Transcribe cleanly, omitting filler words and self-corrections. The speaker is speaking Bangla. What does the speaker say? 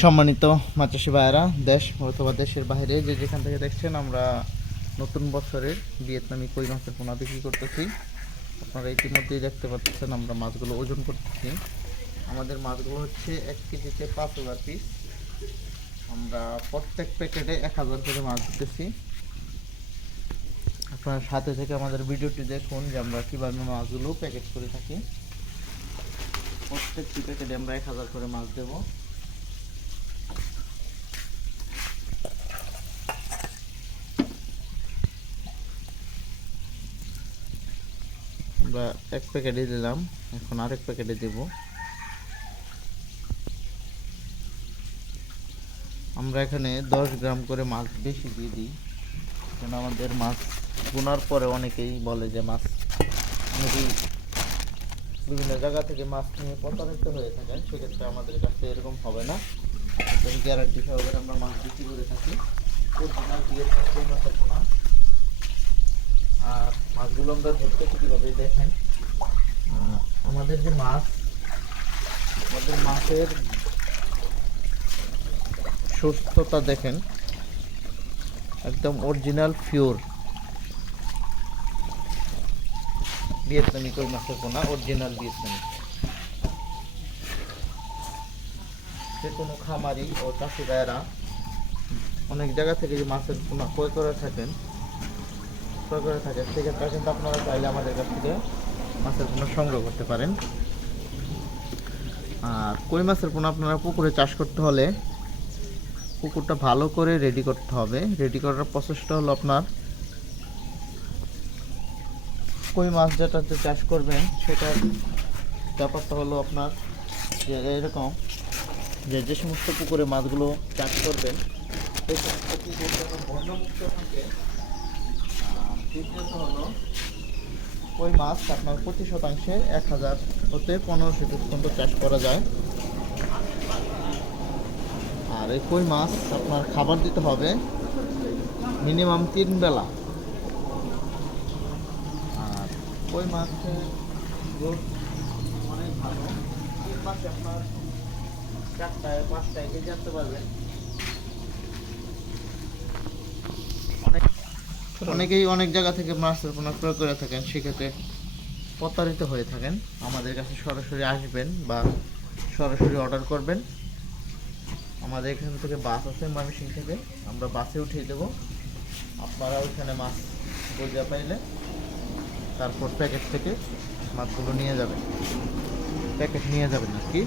সম্মানিত মাছ চাষি ভাইয়েরা, দেশ অথবা দেশের বাইরে যে যেখান থেকে দেখছেন, আমরা নতুন বছরের ভিয়েতনামি কই মাছের পোনা বিক্রি করতেছি। আপনারা ইতিমধ্যেই দেখতে পাচ্ছেন আমরা মাছগুলো ওজন করতেছি। আমাদের মাছগুলো হচ্ছে 1 কেজিতে 5,000 পিস। আমরা প্রত্যেক প্যাকেটে 1,000 করে মাছ দিতেছি। আপনারা সাথে থেকে আমাদের ভিডিওটি দেখুন যে আমরা কীভাবে মাছগুলো প্যাকেট করে থাকি। প্রত্যেকটি প্যাকেটে আমরা 1,000 করে মাছ দেবো। আমরা এক প্যাকেটে দিলাম, এখন আরেক প্যাকেটে দেব। আমরা এখানে 10 গ্রাম করে মাছ বেশি দিয়ে দিই, কারণ আমাদের মাছ গোনার পরে অনেকেই বলে যে মাছ অনেকেই বিভিন্ন জায়গা থেকে মাছ নিয়ে প্রতারিত হয়ে থাকেন। সেক্ষেত্রে আমাদের কাছে এরকম হবে না, একদম গ্যারান্টি সহকারে আমরা মাছ বিক্রি করে থাকি। আর মাছগুলো আমরা ধরতে কীভাবে দেখেন, আমাদের যে মাছ, আমাদের মাছের সুস্থতা দেখেন, একদম অরিজিনাল পিওর ভিয়েতনামি কই মাছের পোনা, অরিজিনাল ভিয়েতনামি। যে কোনো খামারি ও চাষি ভাইয়েরা অনেক জায়গা থেকে যে মাছের পোনা ক্রয় করে থাকেন, সেক্ষেত্রে কিন্তু আপনারা চাইলে আমাদের কাছ থেকে মাছের পোনা সংগ্রহ করতে পারেন। আর কই মাছের পোনা আপনারা পুকুরে চাষ করতে হলে পুকুরটা ভালো করে রেডি করতে হবে। রেডি করার প্রসেসটা হলো, আপনার কই মাছ যেটাতে চাষ করবেন সেটার ব্যাপারটা হলো আপনার যে এরকম, যে সমস্ত পুকুরে মাছগুলো চাষ করবেন সেই সমস্ত পুকুর যেন বন্যমুক্ত থাকে। দ্বিতীয়ত হলো, কই মাছ আপনার প্রতি শতাংশে 1,000 হতে 1500 পর্যন্ত চাষ করা যায়। আর এই কই মাছ আপনার খাবার দিতে হবে মিনিমাম 3 বেলা। আর কই মাছের গ্রোথ অনেক ভালো। 3 মাসে আপনার 4-5টায় কেজি আনতে পারবেন। অনেকেই অনেক জায়গা থেকে মাছের পোনা ক্রয় করে থাকেন, সেক্ষেত্রে প্রতারিত হয়ে থাকেন। আমাদের কাছে সরাসরি আসবেন বা সরাসরি অর্ডার করবেন। আমাদের এখান থেকে বাস আছে ময়মনসিংহ থেকে, আমরা বাসে উঠিয়ে দেবো। আপনারা ওইখানে মাছ বোঝা পাইলে তারপর প্যাকেট থেকে মাছগুলো নিয়ে যাবেন, প্যাকেট নিয়ে যাবেন আর কি।